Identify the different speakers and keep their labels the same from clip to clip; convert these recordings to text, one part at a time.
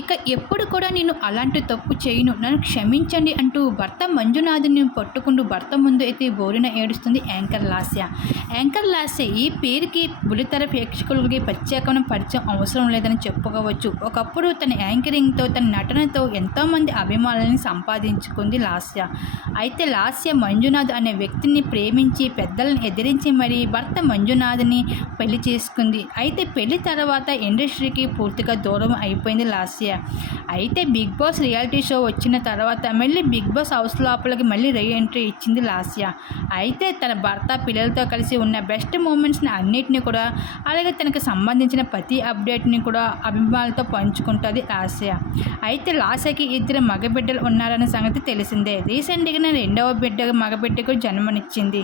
Speaker 1: ఇక ఎప్పుడు కూడా నేను అలాంటి తప్పు చేయను. నన్ను క్షమించండి అంటూ భర్త మంజునాథుని పట్టుకుంటూ భర్త ముందు అయితే బోరిన ఏడుస్తుంది యాంకర్ లాస్య. యాంకర్ లాస్య ఈ పేరుకి బులితెర ప్రేక్షకులకి ప్రత్యేకమైన పరిచయం అవసరం లేదని చెప్పుకోవచ్చు. ఒకప్పుడు తన యాంకరింగ్తో తన నటనతో ఎంతోమంది అభిమానులని సంపాదించుకుంది లాస్య. అయితే లాస్య మంజునాథ్ అనే వ్యక్తిని ప్రేమించి పెద్దలను ఎదిరించి మరీ భర్త మంజునాథ్ని పెళ్ళి చేసుకుంది. అయితే పెళ్ళి తర్వాత ఇండస్ట్రీకి పూర్తిగా దూరం అయిపోయింది లాస్య. అయితే బిగ్ బాస్ రియాలిటీ షో వచ్చిన తర్వాత మళ్ళీ బిగ్ బాస్ హౌస్ లోపలికి మళ్ళీ రీ ఎంట్రీ ఇచ్చింది లాస్య. అయితే తన భర్త పిల్లలతో కలిసి ఉన్న బెస్ట్ మూమెంట్స్ని అన్నిటిని కూడా అలాగే తనకు సంబంధించిన ప్రతి అప్డేట్ని కూడా అభిమానులతో పంచుకుంటుంది లాస్య. అయితే లాస్యకి ఇద్దరు మగబిడ్డలు ఉన్నారనే సంగతి తెలిసిందే. రీసెంట్గా రెండవ బిడ్డ మగబిడ్డకు జన్మనిచ్చింది.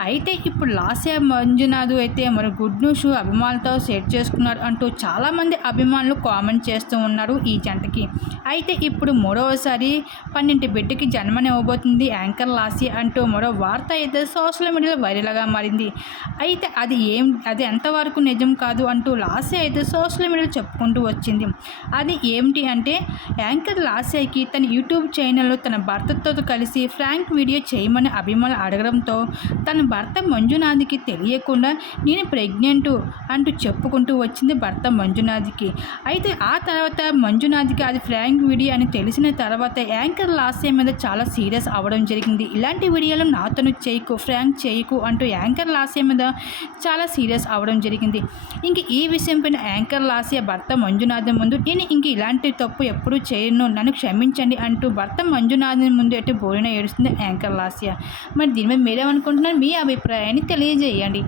Speaker 1: అయితే ఇప్పుడు లాస్య మంజునాథ్ అయితే మరి గుడ్ న్యూస్ అభిమానులతో షేర్ చేసుకున్నారు అంటూ చాలామంది అభిమానులు కామెంట్ చేస్తూ ఉన్నారు. ఈ జంటకి. అయితే ఇప్పుడు మూడవసారి పన్నెండు బిడ్డకి జన్మనివ్వబోతుంది యాంకర్ లాసి అంటూ మరో వార్త అయితే సోషల్ మీడియాలో వైరల్గా మారింది. అయితే అది ఏం అది ఎంతవరకు నిజం కాదు అంటూ లాసి అయితే సోషల్ మీడియాలో చెప్పుకుంటూ వచ్చింది. అది ఏమిటి అంటే యాంకర్ లాస్యాకి తన యూట్యూబ్ ఛానల్లో తన భర్తతో కలిసి ఫ్రాంక్ వీడియో చేయమని అభిమానులు అడగడంతో తన భర్త మంజునాథ్కి తెలియకుండా నేను ప్రెగ్నెంట్ అంటూ చెప్పుకుంటూ వచ్చింది భర్త మంజునాథ్కి. అయితే ఆ తర్వాత మంజునాథ్కి అది ఫ్రాంక్ వీడియో అని తెలిసిన తర్వాత యాంకర్ లాస్య మీద చాలా సీరియస్ అవ్వడం జరిగింది. ఇలాంటి వీడియోలు నాతోను చేయకు ఫ్రాంక్ చేయకు అంటూ యాంకర్ లాస్య మీద చాలా సీరియస్ అవ్వడం జరిగింది. ఇంక ఈ విషయం పైన యాంకర్ లాస్య భర్త మంజునాథ్ ముందు నేను ఇంక ఇలాంటి తప్పు ఎప్పుడూ చేయను నన్ను క్షమించండి అంటూ భర్త మంజునాథ్ ముందు ఎటు బోరిన ఏడుస్తుంది యాంకర్ లాస్య. మరి దీని మీద మీరేమనుకుంటున్నారు? మీ అభిప్రాయాన్ని తెలియజేయండి.